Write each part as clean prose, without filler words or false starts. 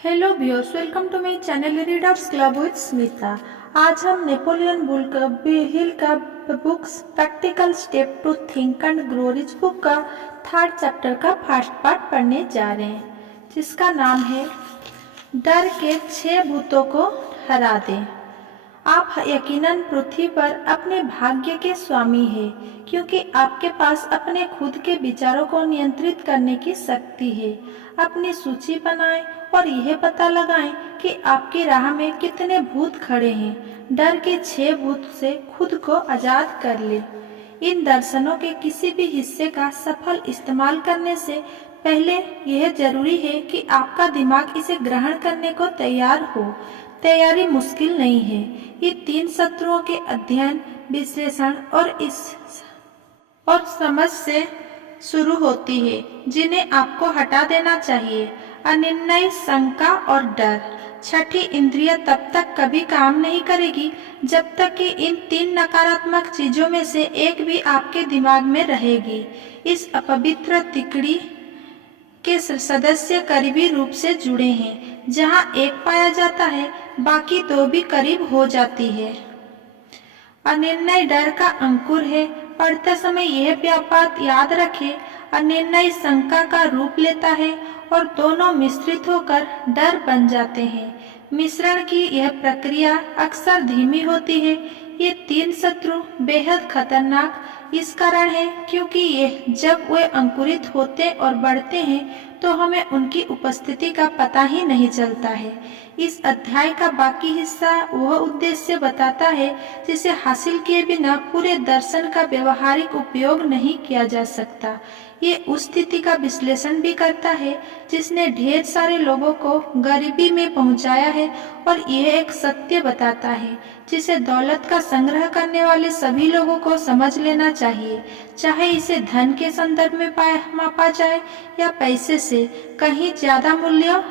Hello viewers, welcome to my channel readers club with Smita. आज हम Napoleon Hill का books practical step to think and grow rich book का third chapter का first part पढ़ने जा रहे हैं, जिसका नाम है डर के 6 भूतों को हरा दें। आप यकीनन पृथ्वी पर अपने भाग्य के स्वामी हैं, क्योंकि आपके पास अपने खुद के विचारों को नियंत्रित करने की शक्ति है। अपनी सूची बनाएं और यह पता लगाएं कि आपकी राह में कितने भूत खड़े हैं। डर के 6 भूत से खुद को आजाद कर ले। इन दर्शनों के किसी भी हिस्से का सफल इस्तेमाल करने से पहले यह जरूरी है कि आपका दिमाग इसे ग्रहण करने को तैयार हो। तैयारी मुश्किल नहीं है। ये 3 शत्रुओं के अध्ययन, विश्लेषण और समझ से शुरू होती है, जिन्हें आपको हटा देना चाहिए। अनिर्णय, शंका और डर। छठी इंद्रिय तब तक कभी काम नहीं करेगी जब तक कि इन 3 नकारात्मक चीजों में से एक भी आपके दिमाग में रहेगी। इस अपवित्र तिकड़ी के सदस्य करीबी रूप से जुड़े हैं। जहां एक पाया जाता है, बाकी 2 भी करीब हो जाती है। अनिर्णय डर का अंकुर है। पढ़ते समय यह बात याद रखें। अनिर्णय शंका का रूप लेता है और दोनों मिश्रित होकर डर बन जाते हैं। मिश्रण की यह प्रक्रिया अक्सर धीमी होती है। ये 3 शत्रु बेहद खतरनाक इस कारण है क्योंकि जब वे अंकुरित होते और बढ़ते हैं तो हमें उनकी उपस्थिति का पता ही नहीं चलता है। इस अध्याय का बाकी हिस्सा वह उद्देश्य बताता है जिसे हासिल किए बिना पूरे दर्शन का व्यवहारिक उपयोग नहीं किया जा सकता। ये उस स्थिति का विश्लेषण भी करता है जिसने ढेर सारे लोगों को गरीबी में पहुंचाया है, और यह एक सत्य बताता है जिसे दौलत का संग्रह करने वाले सभी लोगों को समझ लेना चाहिए, चाहे इसे धन के संदर्भ में मापा जाए या पैसे से कहीं ज्यादा मूल्य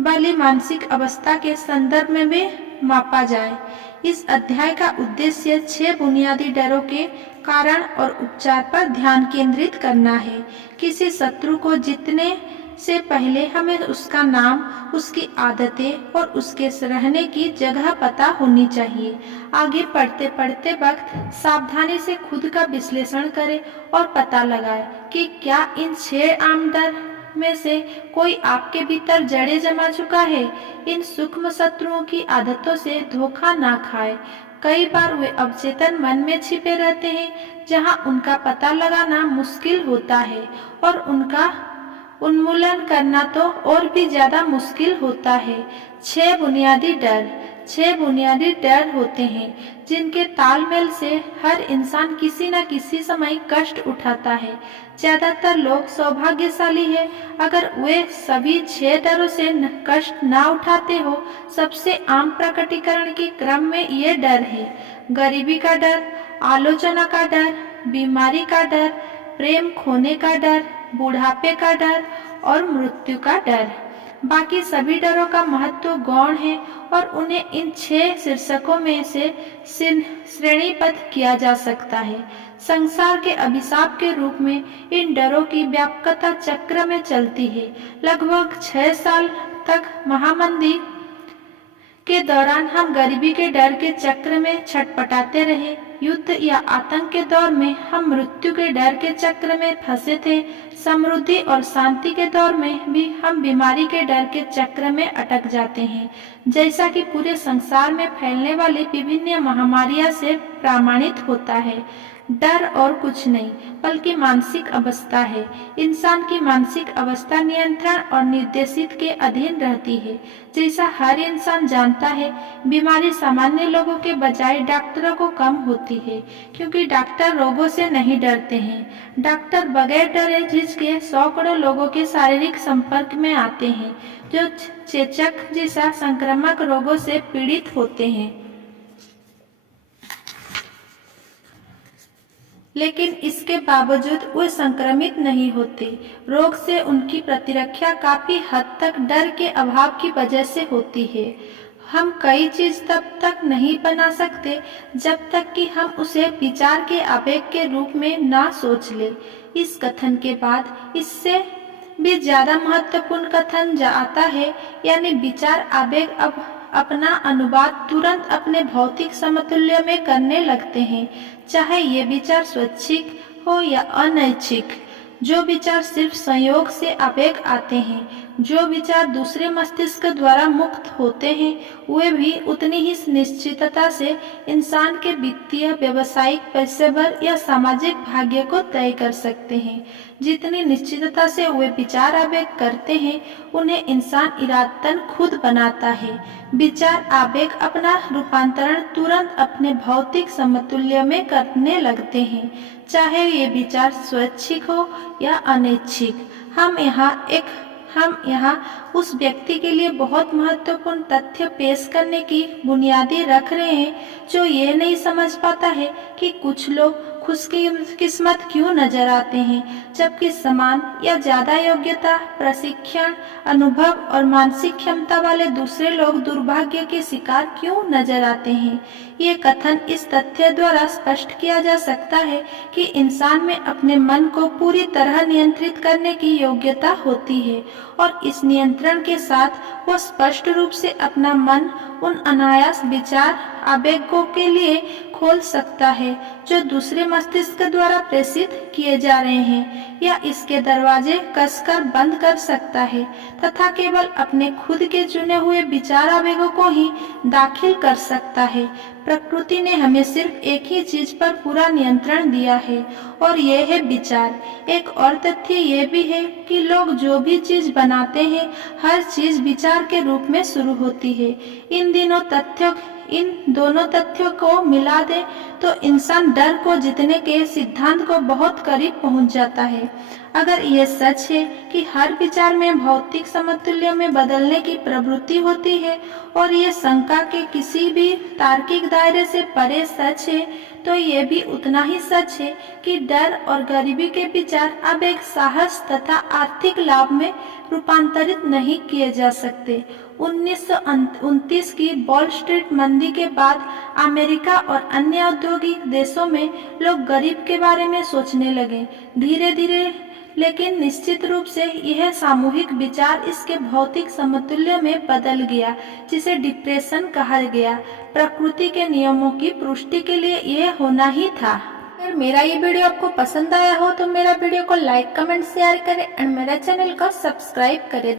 वाली मानसिक अवस्था के संदर्भ में भी मापा जाए। इस अध्याय का उद्देश्य 6 बुनियादी डरों के कारण और उपचार पर ध्यान केंद्रित करना है। किसी शत्रु को जीतने से पहले हमें उसका नाम, उसकी आदतें और उसके रहने की जगह पता होनी चाहिए। आगे पढ़ते पढ़ते वक्त सावधानी से खुद का विश्लेषण करें और पता लगाएं कि क्या इन 6 आम डर में से कोई आपके भीतर जड़े जमा चुका है। इन सूक्ष्म शत्रुओं की आदतों से धोखा ना खाए। कई बार वे अवचेतन मन में छिपे रहते हैं, जहां उनका पता लगाना मुश्किल होता है और उनका उन्मूलन करना तो और भी ज्यादा मुश्किल होता है। 6 बुनियादी डर होते हैं जिनके तालमेल से हर इंसान किसी न किसी समय कष्ट उठाता है। ज्यादातर लोग सौभाग्यशाली हैं अगर वे सभी 6 डरों से कष्ट ना उठाते हो। सबसे आम प्रकटीकरण के क्रम में ये डर है: गरीबी का डर, आलोचना का डर, बीमारी का डर, प्रेम खोने का डर, बुढ़ापे का डर और मृत्यु का डर। बाकी सभी डरों का महत्व गौण है और उन्हें इन 6 शीर्षकों में से श्रेणीबद्ध किया जा सकता है। संसार के अभिशाप के रूप में इन डरों की व्यापकता चक्र में चलती है। लगभग 6 साल तक महामंदी के दौरान हम गरीबी के डर के चक्र में छटपटाते रहे। युद्ध या आतंक के दौर में हम मृत्यु के डर के चक्र में फंसे थे। समृद्धि और शांति के दौर में भी हम बीमारी के डर के चक्र में अटक जाते हैं, जैसा कि पूरे संसार में फैलने वाली विभिन्न महामारियां से प्रमाणित होता है। डर और कुछ नहीं बल्कि मानसिक अवस्था है। इंसान की मानसिक अवस्था नियंत्रण और निर्देशित के अधीन रहती है। जैसा हर इंसान जानता है, बीमारी सामान्य लोगों के बजाय डॉक्टरों को कम होती है, क्योंकि डॉक्टर रोगों से नहीं डरते हैं। डॉक्टर बगैर डरे झिझके सैकड़ों लोगों के शारीरिक संपर्क में आते हैं जो चेचक जैसा संक्रामक रोगों से पीड़ित होते हैं, लेकिन इसके बावजूद वे संक्रमित नहीं होते। रोग से उनकी प्रतिरक्षा काफी हद तक डर के अभाव की वजह से होती है। हम कई चीज तब तक नहीं बना सकते जब तक कि हम उसे विचार के आवेग के रूप में ना सोच ले। इस कथन के बाद भी ज्यादा महत्वपूर्ण कथन आता है, यानी विचार आवेग अब अपना अनुवाद तुरंत अपने भौतिक समतुल्य में करने लगते हैं, चाहे ये विचार स्वैच्छिक हो या अनैच्छिक। जो विचार सिर्फ संयोग से आवेग आते हैं, जो विचार दूसरे मस्तिष्क द्वारा मुक्त होते हैं, वे भी उतनी ही निश्चितता से इंसान के वित्तीय, व्यवसायिक, पेशेवर या सामाजिक भाग्य को तय कर सकते हैं। जितनी निश्चितता से वे विचार आवेग करते हैं, उन्हें इंसान इरादतन खुद बनाता है। विचार आवेग अपना रूपांतरण तुरंत अपने भौतिक समतुल्य में करने लगते हैं, चाहे ये विचार स्वैच्छिक हो या अनैच्छिक। हम यहाँ उस व्यक्ति के लिए बहुत महत्वपूर्ण तथ्य पेश करने की बुनियादी रख रहे हैं जो ये नहीं समझ पाता है कि कुछ लोग खुशकिस्मत क्यों नजर आते हैं, जबकि समान या ज्यादा योग्यता, प्रशिक्षण, अनुभव और मानसिक क्षमता वाले दूसरे लोग दुर्भाग्य के शिकार क्यों नजर आते हैं। ये कथन इस तथ्य द्वारा स्पष्ट किया जा सकता है कि इंसान में अपने मन को पूरी तरह नियंत्रित करने की योग्यता होती है और इस नियंत्रण के साथ वो स्पष्ट रूप से अपना मन उन अनायास विचार आवेगों के लिए खोल सकता है जो दूसरे मस्तिष्क द्वारा प्रेषित किए जा रहे हैं, या इसके दरवाजे कसकर बंद कर सकता है तथा केवल अपने खुद के चुने हुए विचार आवेगों को ही दाखिल कर सकता है। प्रकृति ने हमें सिर्फ एक ही चीज पर पूरा नियंत्रण दिया है और ये है विचार। एक और तथ्य ये भी है कि लोग जो भी चीज बनाते हैं, हर चीज विचार के रूप में शुरू होती है। इन दोनों तथ्यों को मिला दे तो इंसान डर को जीतने के सिद्धांत को बहुत करीब पहुंच जाता है। अगर यह सच है कि हर विचार में भौतिक समतुल्य में बदलने की प्रवृत्ति होती है और ये शंका के किसी भी तार्किक दायरे से परे सच है, तो ये भी उतना ही सच है कि डर और गरीबी के विचार अब एक साहस तथा आर्थिक लाभ में रूपांतरित नहीं किए जा सकते। 1929 की वॉल स्ट्रीट मंदी के बाद अमेरिका और अन्य औद्योगिक देशों में लोग गरीब के बारे में सोचने लगे। धीरे धीरे लेकिन निश्चित रूप से यह सामूहिक विचार इसके भौतिक समतुल्य में बदल गया, जिसे डिप्रेशन कहा गया। प्रकृति के नियमों की पुष्टि के लिए यह होना ही था। अगर मेरा ये वीडियो आपको पसंद आया हो तो मेरा वीडियो को लाइक, कमेंट, शेयर करें और मेरा चैनल को सब्सक्राइब करें।